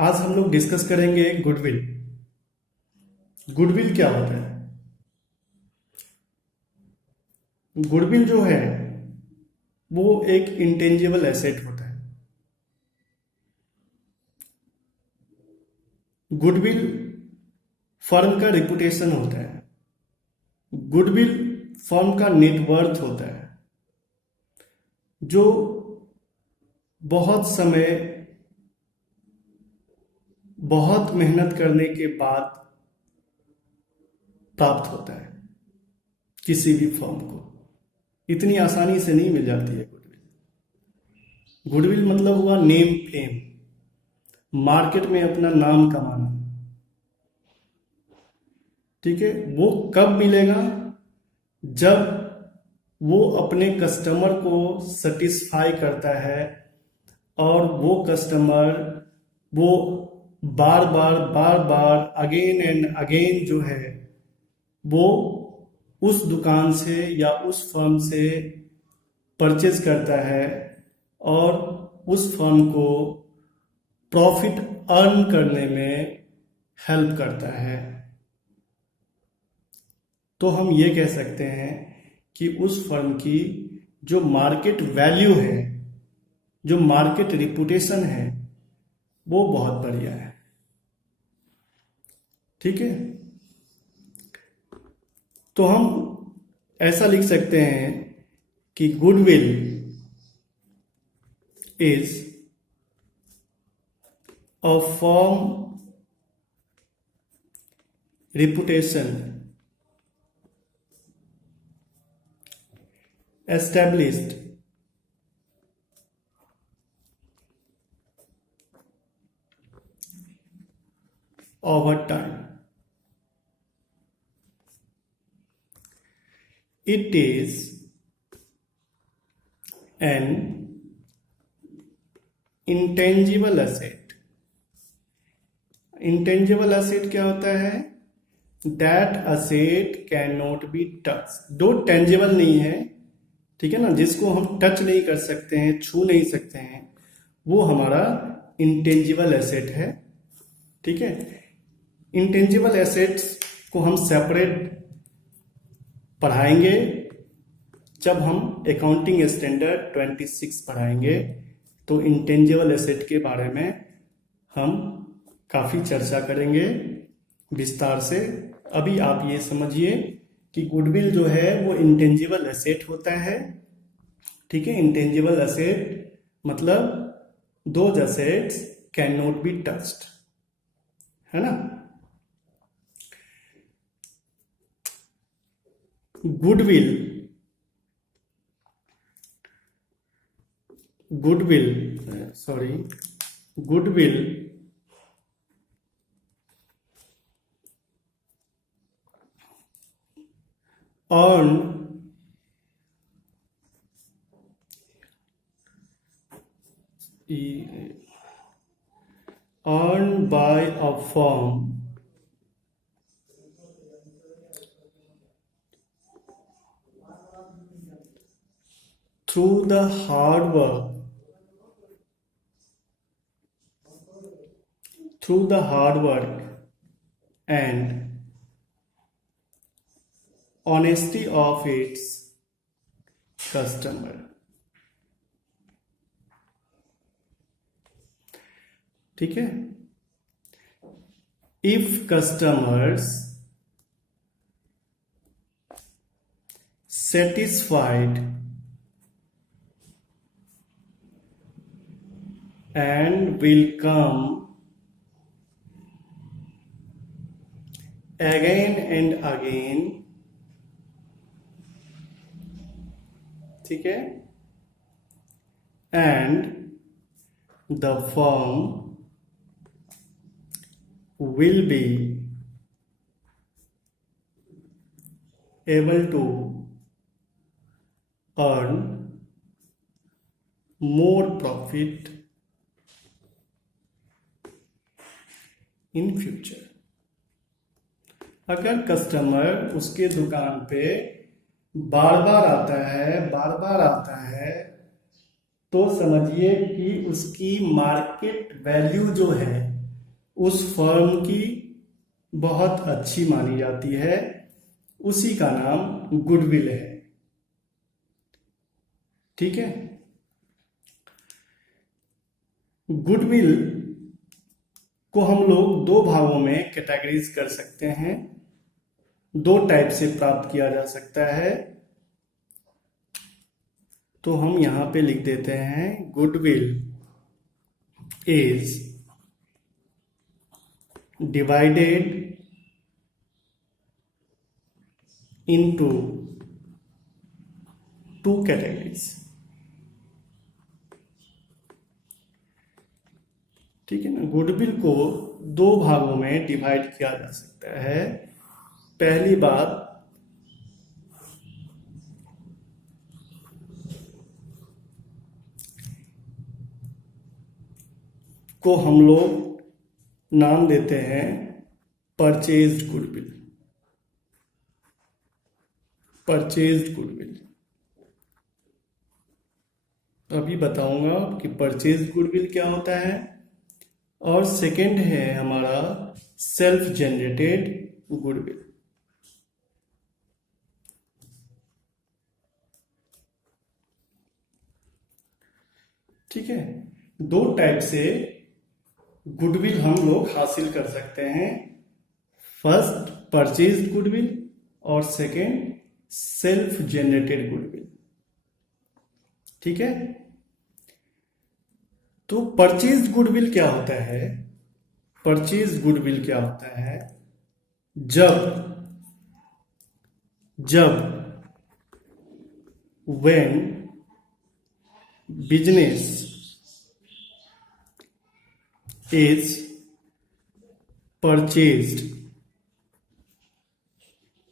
आज हम लोग डिस्कस करेंगे गुडविल। गुडविल क्या होता है? गुडविल जो है वो एक इंटेंजिबल एसेट होता है। गुडविल फर्म का रिपुटेशन होता है। गुडविल फर्म का नेटवर्थ होता है जो बहुत समय, बहुत मेहनत करने के बाद प्राप्त होता है। किसी भी फर्म को इतनी आसानी से नहीं मिल जाती है गुडविल। गुडविल मतलब हुआ नेम फेम, मार्केट में अपना नाम कमाना। ठीक है, वो कब मिलेगा? जब वो अपने कस्टमर को सेटिस्फाई करता है और वो कस्टमर वो बार बार अगेन एंड अगेन जो है वो उस दुकान से या उस फर्म से परचेज करता है और उस फर्म को प्रॉफिट अर्न करने में हेल्प करता है। तो हम ये कह सकते हैं कि उस फर्म की जो मार्केट वैल्यू है, जो मार्केट रिपुटेशन है, वो बहुत बढ़िया है। ठीक है, तो हम ऐसा लिख सकते हैं कि goodwill is a firm reputation established over time. It is an intangible asset. Intangible asset क्या होता है? That asset can not be touch, जो टेंजिबल नहीं है, ठीक है ना, जिसको हम टच नहीं कर सकते हैं, छू नहीं सकते हैं, वो हमारा इंटेंजिबल एसेट है। ठीक है, इंटेंजिबल एसेट्स को हम सेपरेट पढ़ाएंगे जब हम अकाउंटिंग स्टैंडर्ड 26 पढ़ाएंगे, तो इंटेंजिबल एसेट के बारे में हम काफ़ी चर्चा करेंगे विस्तार से। अभी आप ये समझिए कि गुडविल जो है वो इंटेंजिबल एसेट होता है। ठीक है, इंटेंजिबल एसेट मतलब those assets can not be touched, है ना। Goodwill earned by a firm through the hard work and honesty of its customer. ठीक है, if customers satisfied and will come again and again, ठीक है, and the firm will be able to earn more profit in future. अगर customer उसके दुकान पे बार बार आता है तो समझिए कि उसकी मार्केट वैल्यू जो है उस फर्म की बहुत अच्छी मानी जाती है, उसी का नाम गुडविल है। ठीक है। गुडविल को हम लोग दो भागों में कैटेगरीज कर सकते हैं, दो टाइप से प्राप्त किया जा सकता है। तो हम यहां पे लिख देते हैं goodwill is divided into two categories. ठीक है ना। गुडविल को दो भागों में डिवाइड किया जा सकता है। पहली बात, को हम लोग नाम देते हैं परचेज्ड गुडविल। परचेज्ड गुडविल अभी बताऊंगा कि परचेज्ड गुडविल क्या होता है। और सेकंड है हमारा सेल्फ जनरेटेड गुडविल। ठीक है। दो टाइप से गुडविल हम लोग हासिल कर सकते हैं। फर्स्ट परचेज्ड गुडविल और सेकंड सेल्फ जनरेटेड गुडविल। ठीक है। तो परचेज्ड गुडविल क्या होता है? परचेज्ड गुडविल क्या होता है? जब when business is purchased,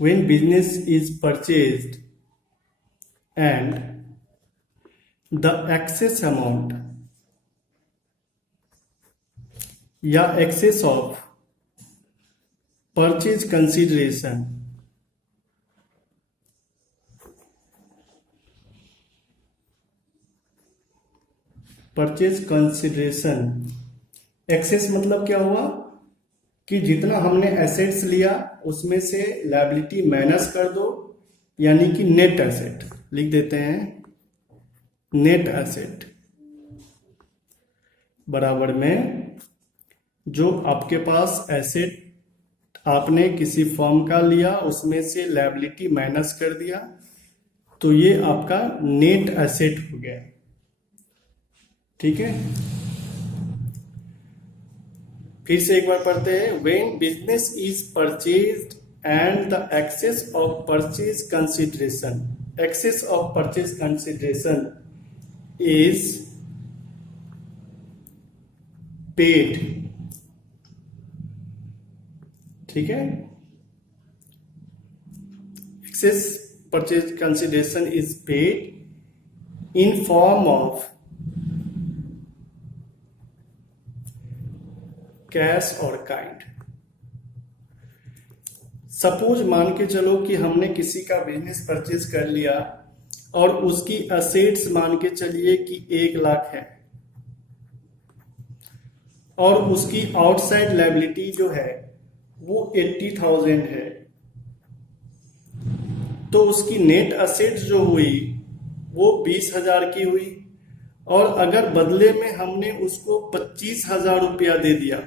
when business is purchased and the excess amount या excess of purchase consideration excess मतलब क्या हुआ कि जितना हमने एसेट्स लिया उसमें से लायबिलिटी माइनस कर दो, यानी कि नेट एसेट लिख देते हैं। नेट एसेट बराबर में जो आपके पास एसेट आपने किसी फर्म का लिया उसमें से लायबिलिटी माइनस कर दिया, तो ये आपका नेट एसेट हो गया। ठीक है। फिर से एक बार पढ़ते हैं। When business is purchased and the excess of purchase consideration, excess of purchase consideration is paid. ठीक है। Excess purchase consideration is paid in form of cash और काइंड। सपोज मान के चलो कि हमने किसी का बिजनेस परचेज कर लिया और उसकी असेट्स मान के चलिए कि 1 लाख है और उसकी आउटसाइड लायबिलिटी जो है वो 80,000 है। तो उसकी नेट असेट्स जो हुई वो 20,000 की हुई, और अगर बदले में हमने उसको 25,000 रुपया दे दिया,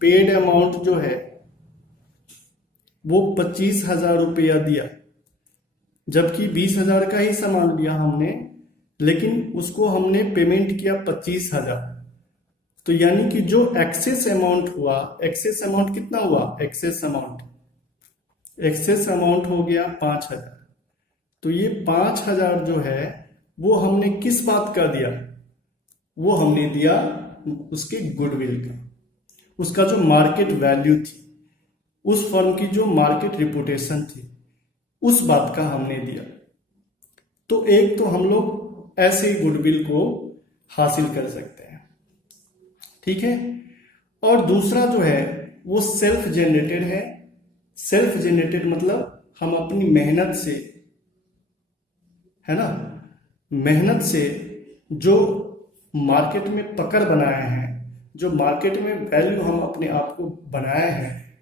पेड अमाउंट जो है वो 25,000 रुपया दिया, जबकि 20,000 का ही सामान लिया हमने, लेकिन उसको हमने पेमेंट किया 25,000। तो यानी कि जो एक्सेस अमाउंट हुआ, एक्सेस अमाउंट कितना हुआ? एक्सेस अमाउंट हो गया 5,000। तो ये 5,000 जो है वो हमने किस बात का दिया? वो हमने दिया उसके गुडविल का, उसका जो मार्केट वैल्यू थी, उस फर्म की जो मार्केट रिपुटेशन थी, उस बात का हमने दिया। तो एक तो हम लोग ऐसे ही गुडविल को हासिल कर सकते हैं। ठीक है। और दूसरा जो है वो सेल्फ जनरेटेड है। सेल्फ जनरेटेड मतलब हम अपनी मेहनत से, है ना, मेहनत से जो मार्केट में पकड़ बनाए हैं, जो मार्केट में वैल्यू हम अपने आप को बनाए हैं,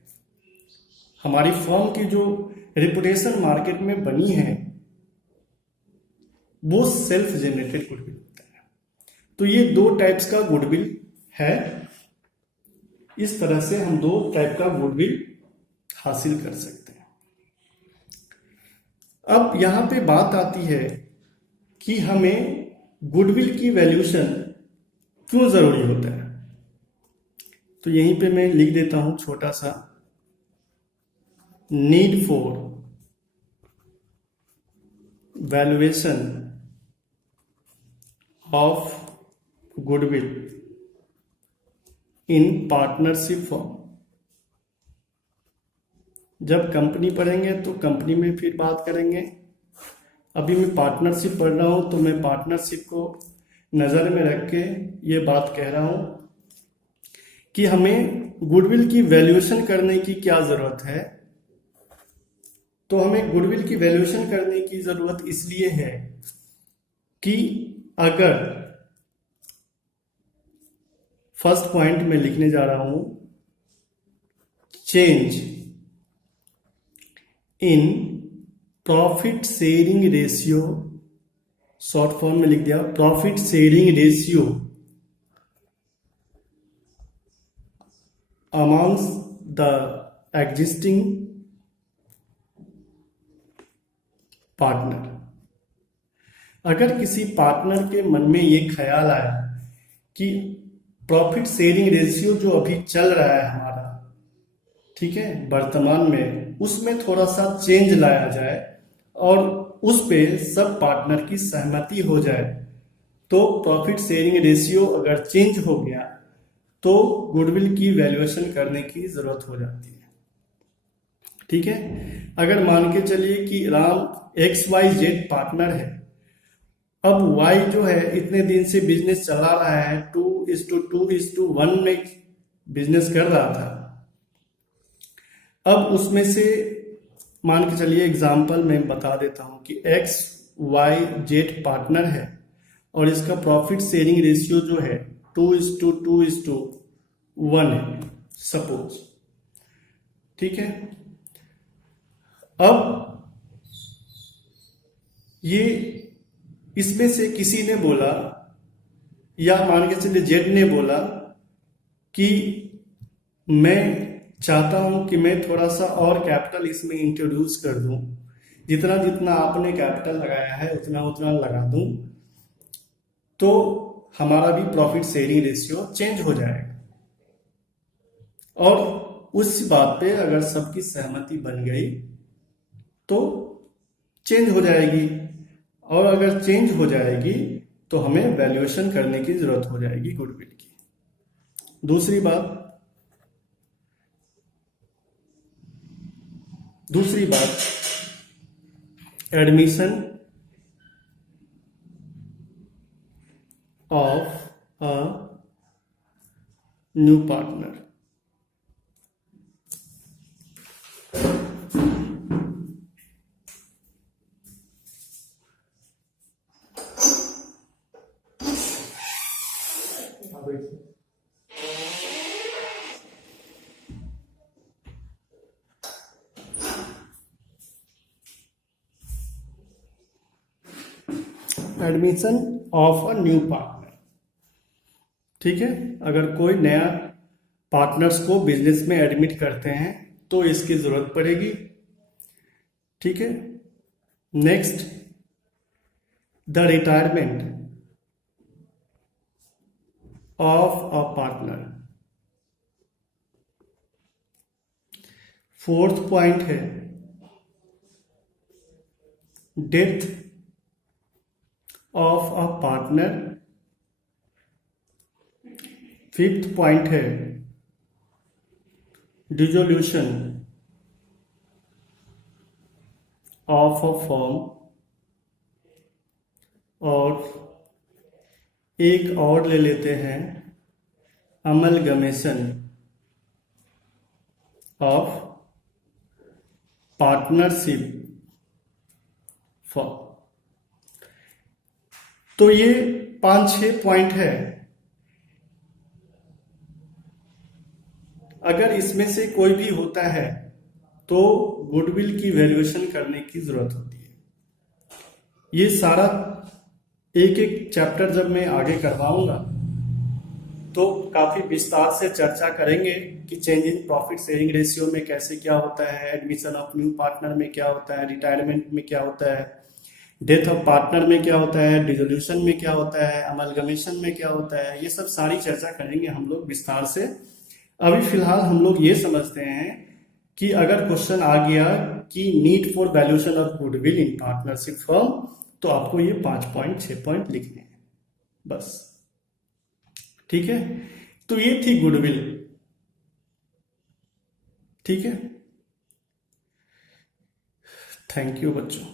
हमारी फर्म की जो रिपुटेशन मार्केट में बनी है, वो सेल्फ जनरेटेड गुडविल होता है। तो ये दो टाइप्स का गुडविल है। इस तरह से हम दो टाइप का गुडविल हासिल कर सकते हैं। अब यहां पे बात आती है कि हमें गुडविल की वैल्यूएशन क्यों जरूरी होता है। तो यहीं पे मैं लिख देता हूं छोटा सा, need for valuation of goodwill in partnership form. जब कंपनी पढ़ेंगे तो कंपनी में फिर बात करेंगे। अभी मैं पार्टनरशिप पढ़ रहा हूं तो मैं पार्टनरशिप को नज़र में रख के ये बात कह रहा हूं कि हमें गुडविल की वैल्यूएशन करने की क्या ज़रूरत है। तो हमें गुडविल की वैल्यूएशन करने की ज़रूरत इसलिए है कि अगर फर्स्ट पॉइंट में लिखने जा रहा हूं, change in profit sharing ratio, short form में लिख दिया profit sharing ratio amongst the existing partner. अगर किसी पार्टनर के मन में ये ख्याल आया कि प्रॉफिट शेयरिंग रेशियो जो अभी चल रहा है हमारा, ठीक है, वर्तमान में, उसमें थोड़ा सा चेंज लाया जाए और उस पे सब पार्टनर की सहमति हो जाए, तो प्रॉफिट शेयरिंग रेशियो अगर चेंज हो गया तो गुडविल की वैल्यूएशन करने की जरूरत हो जाती है। ठीक है, अगर मान के चलिए कि राम XYZ पार्टनर है, अब वाई जो है इतने दिन से बिजनेस चला रहा है, 2:2:1 में बिजनेस कर रहा था। अब उसमें से मान के चलिए एग्जाम्पल मैं बता देता हूं कि XYZ पार्टनर है और इसका प्रॉफिट शेयरिंग रेशियो जो है 2:2:1 है सपोज। ठीक है, अब ये इसमें से किसी ने बोला, या मान के चलिए जेड ने बोला कि मैं चाहता हूं कि मैं थोड़ा सा और कैपिटल इसमें इंट्रोड्यूस कर दूं, जितना जितना आपने कैपिटल लगाया है उतना उतना लगा दूं, तो हमारा भी प्रॉफिट शेयरिंग रेशियो चेंज हो जाएगा। और उस बात पे अगर सबकी सहमति बन गई तो चेंज हो जाएगी, और अगर चेंज हो जाएगी तो हमें वैल्यूएशन करने की जरूरत हो जाएगी गुडविल की। दूसरी बात admission of a new partner. Admission of a new partner. ठीक है, अगर कोई नया पार्टनर्स को बिजनेस में एडमिट करते हैं तो इसकी जरूरत पड़ेगी। ठीक है, next the retirement of a partner. Fourth point है death of a partner. Fifth point है डिसोल्यूशन ऑफ अ फर्म। और एक और ले लेते हैं अमलगमेशन ऑफ पार्टनरशिप फर्म। तो ये 5-6 पॉइंट है अगर इसमें से कोई भी होता है तो गुडविल की वैल्यूएशन करने की जरूरत होती है। ये सारा एक एक चैप्टर जब मैं आगे करवाऊंगा तो काफी विस्तार से चर्चा करेंगे कि change in profit sharing ratio में कैसे क्या होता है, एडमिशन ऑफ न्यू पार्टनर में क्या होता है, रिटायरमेंट में क्या होता है, डेथ ऑफ पार्टनर में क्या होता है, डिसोल्यूशन में क्या होता है, अमलगमेशन में क्या होता है। ये सब सारी चर्चा करेंगे हम लोग विस्तार से। अभी फिलहाल हम लोग ये समझते हैं कि अगर क्वेश्चन आ गया कि need for valuation of goodwill in partnership firm, तो आपको ये 5 पॉइंट 6 पॉइंट लिखने हैं बस। ठीक है, तो ये थी गुडविल। ठीक है, थैंक यू बच्चों।